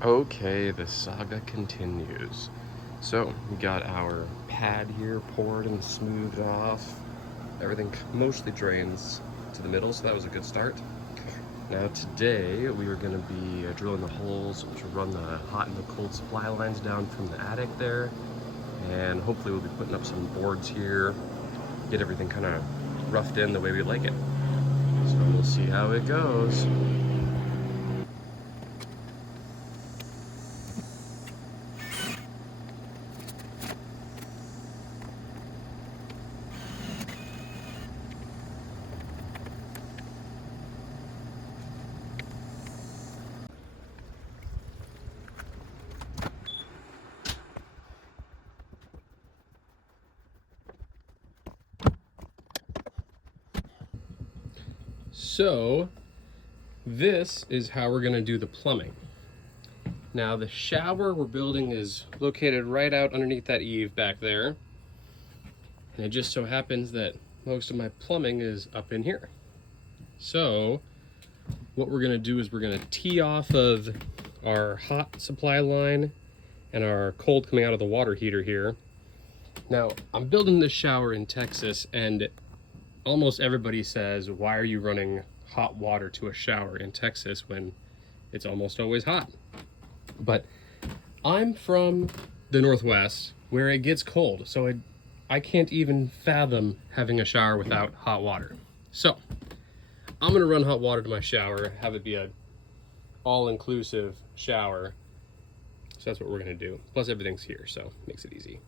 Okay, the saga continues. So, we got our pad here poured and smoothed off. Everything mostly drains to the middle, so that was a good start. Now today, we are going to be drilling the holes to run the hot and the cold supply lines down from the attic there. And hopefully we'll be putting up some boards here, get everything kind of roughed in the way we like it. So we'll see how it goes. So, this is how we're gonna do the plumbing. Now the shower we're building is located right out underneath that eave back there. And it just so happens that most of my plumbing is up in here. So what we're gonna do is we're gonna tee off of our hot supply line and our cold coming out of the water heater here. Now I'm building this shower in Texas, and almost everybody says, why are you running hot water to a shower in Texas when it's almost always hot? But I'm from the Northwest where it gets cold, so I can't even fathom having a shower without hot water. So I'm gonna run hot water to my shower, have it be a all-inclusive shower. So that's what we're gonna do. Plus everything's here, so it makes it easy.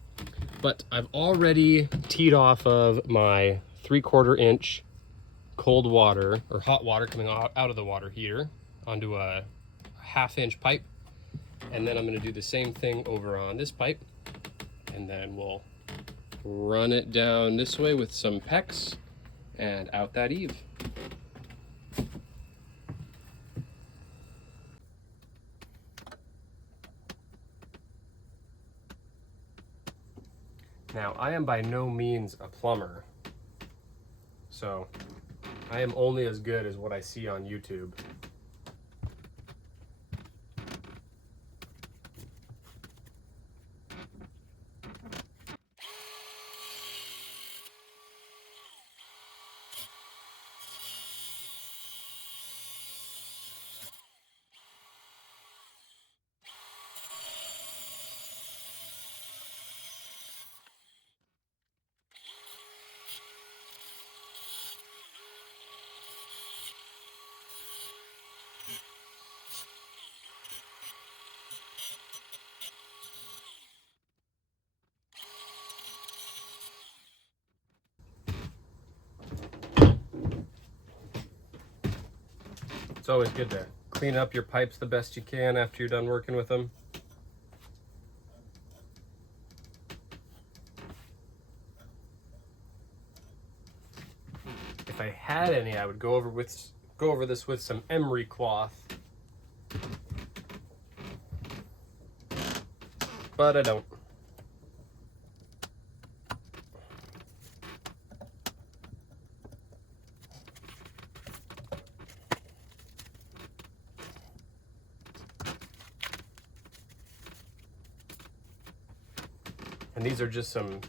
But I've already teed off of my 3/4 inch cold water or hot water coming out of the water heater onto a 1/2 inch pipe. And then I'm gonna do the same thing over on this pipe. And then we'll run it down this way with some PEX and out that eave. Now, I am by no means a plumber, so I am only as good as what I see on YouTube. It's always good to clean up your pipes the best you can after you're done working with them. If I had any, I would go over this with some emery cloth. But I don't. And these are just some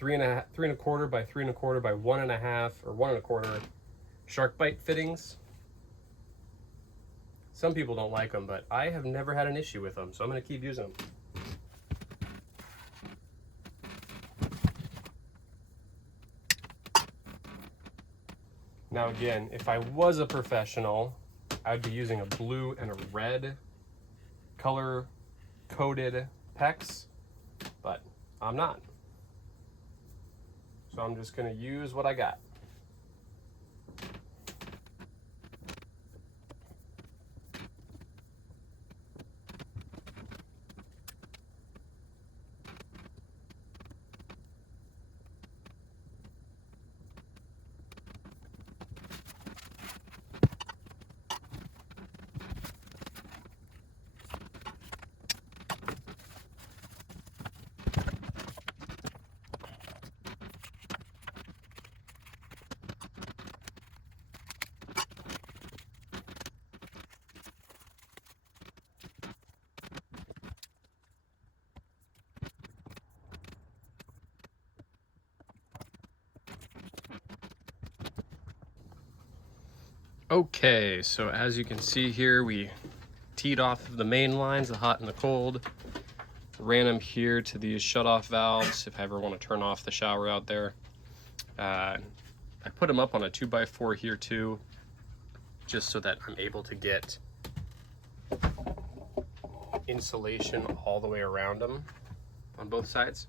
3¼ by 3¼ by 1½ or 1¼ shark bite fittings. Some people don't like them, but I have never had an issue with them, so I'm going to keep using them. Now again, if I was a professional, I'd be using a blue and a red color coded PEX, but I'm not. So I'm just going to use what I got. Okay, so as you can see here, we teed off of the main lines, the hot and the cold, ran them here to these shut-off valves if I ever want to turn off the shower out there. I put them up on a 2x4 here too, just so that I'm able to get insulation all the way around them on both sides.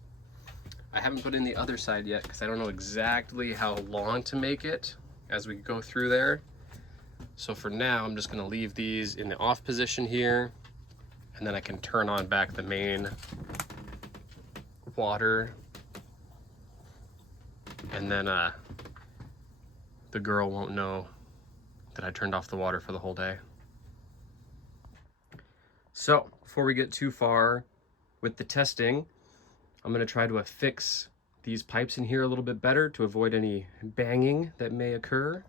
I haven't put in the other side yet because I don't know exactly how long to make it as we go through there. So for now, I'm just gonna leave these in the off position here, and then I can turn on back the main water, and then the girl won't know that I turned off the water for the whole day. So before we get too far with the testing, I'm gonna try to affix these pipes in here a little bit better to avoid any banging that may occur.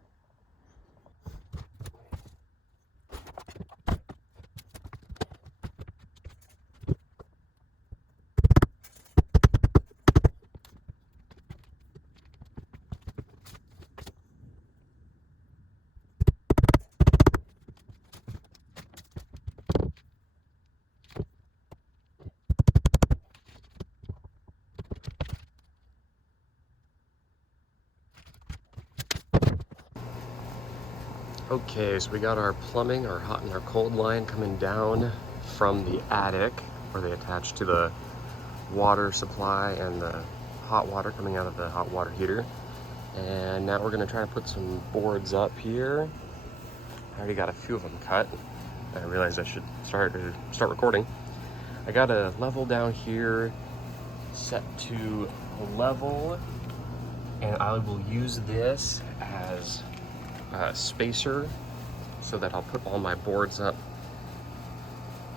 Okay, so we got our plumbing, our hot and our cold line coming down from the attic where they attach to the water supply and the hot water coming out of the hot water heater. And now we're gonna try to put some boards up here. I already got a few of them cut. I realized I should start recording. I got a level down here set to level, and I will use this as spacer so that I'll put all my boards up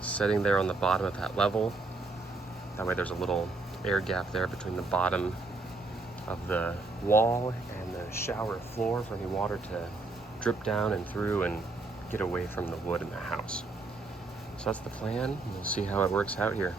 setting there on the bottom of that level. That way there's a little air gap there between the bottom of the wall and the shower floor for any water to drip down and through and get away from the wood in the house. So that's the plan. We'll see how it works out here.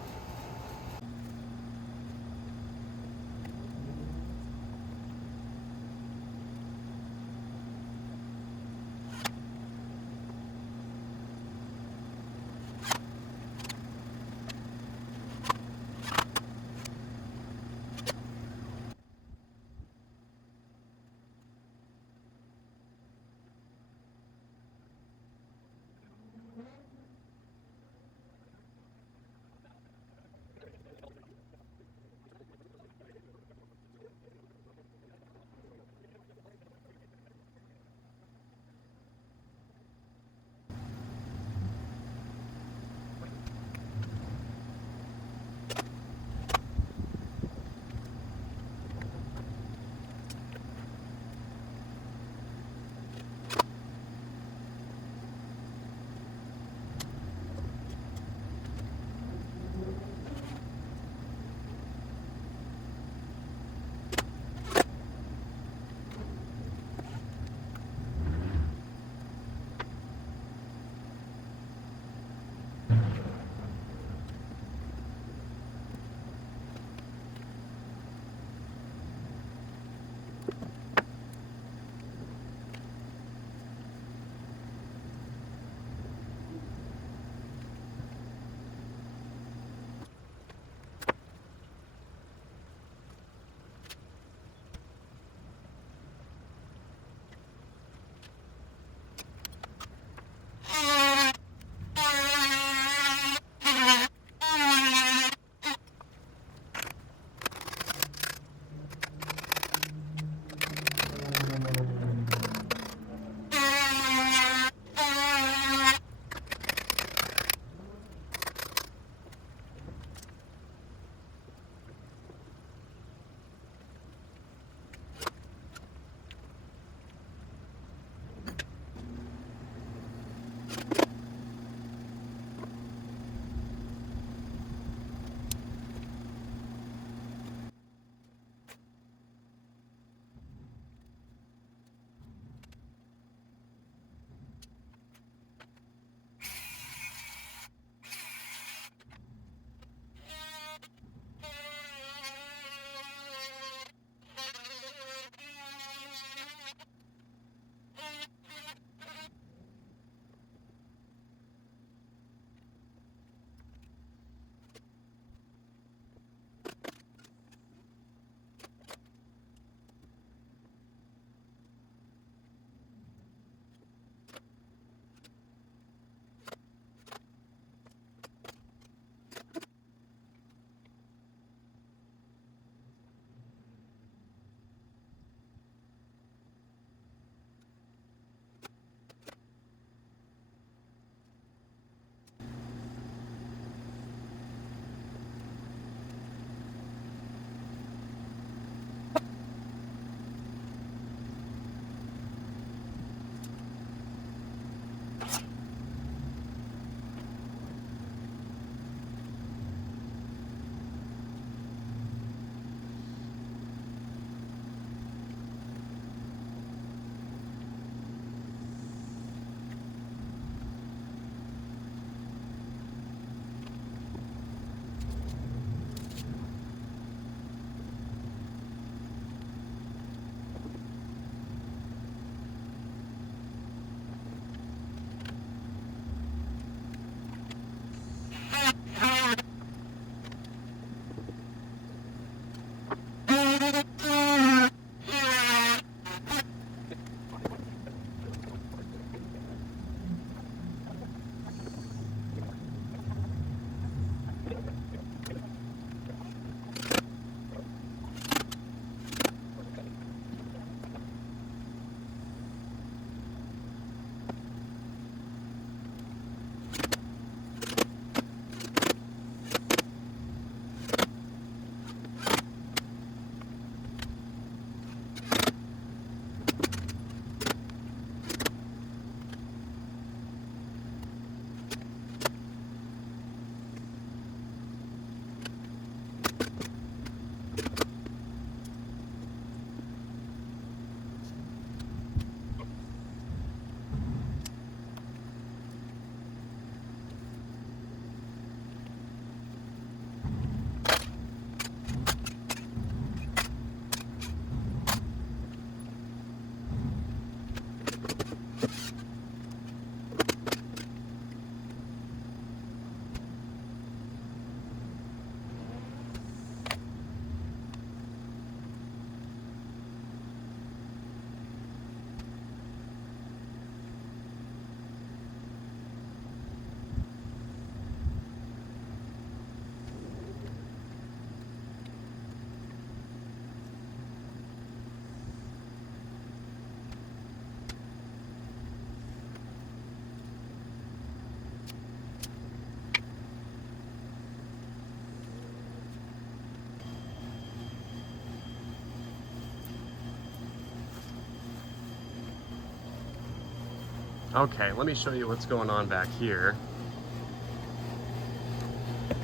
Okay, let me show you what's going on back here.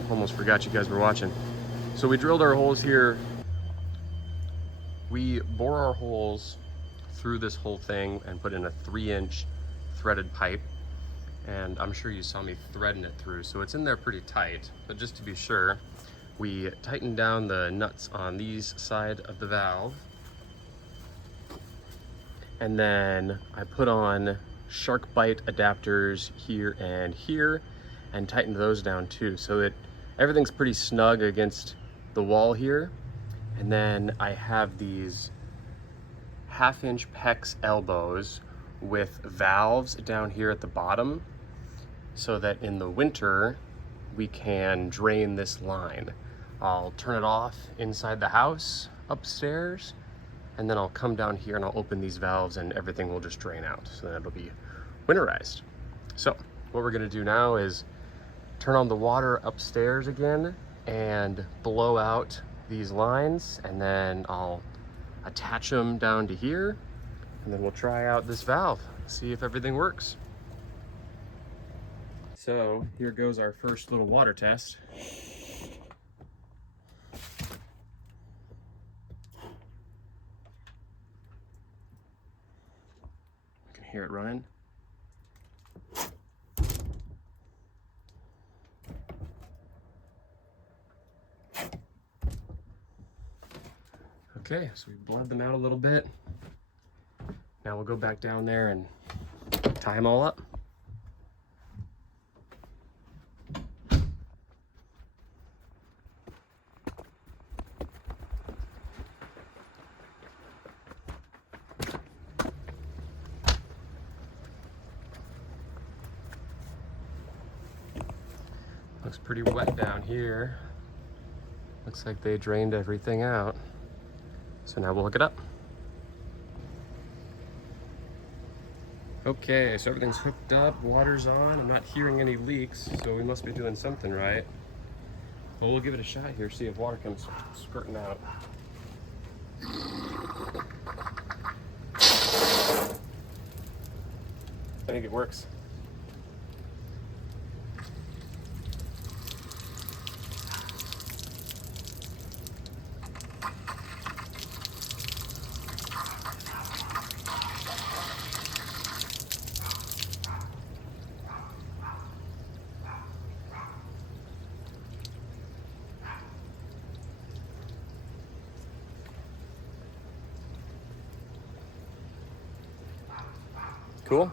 Almost forgot you guys were watching. So we drilled our holes here. We bore our holes through this whole thing and put in a 3-inch threaded pipe. And I'm sure you saw me threading it through, so it's in there pretty tight. But just to be sure, we tightened down the nuts on these side of the valve. And then I put on shark bite adapters here and tightened those down too, so that everything's pretty snug against the wall here. And then I have these 1/2-inch PEX elbows with valves down here at the bottom, so that in the winter we can drain this line. I'll turn it off inside the house upstairs, and then I'll come down here and I'll open these valves and everything will just drain out, so then it'll be winterized. So what we're gonna do now is turn on the water upstairs again and blow out these lines, and then I'll attach them down to here, and then we'll try out this valve, see if everything works. So here goes our first little water test. You can hear it running. Okay, so we bled them out a little bit. Now we'll go back down there and tie them all up. Looks pretty wet down here. Looks like they drained everything out. So now we'll hook it up. Okay, so everything's hooked up, water's on. I'm not hearing any leaks, so we must be doing something right. Well, we'll give it a shot here, see if water comes squirting out. I think it works. Cool.